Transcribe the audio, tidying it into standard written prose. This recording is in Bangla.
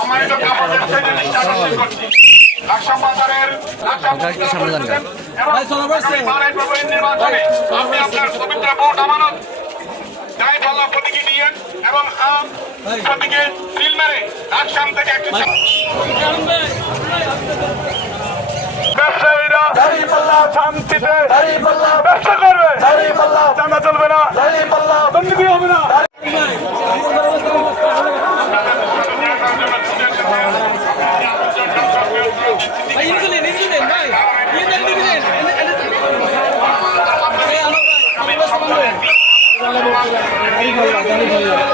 সম্মানিত কাপড়ের সেই জিনিসটা আকর্ষণ করছি। লাকসাম বাজারের নির্বাচনে আপনি আপনার পবিত্র ভোট আমানত দায় পাল্লা প্রতীকী নিয়ে এবং প্রতীকে সিল মেরে লাকসাম থেকে একটি ব্যবসায়ীরা শান্তিতে ব্যবসা করবে, জানা চলবে না, দুর্নীতি হবে না। Dale,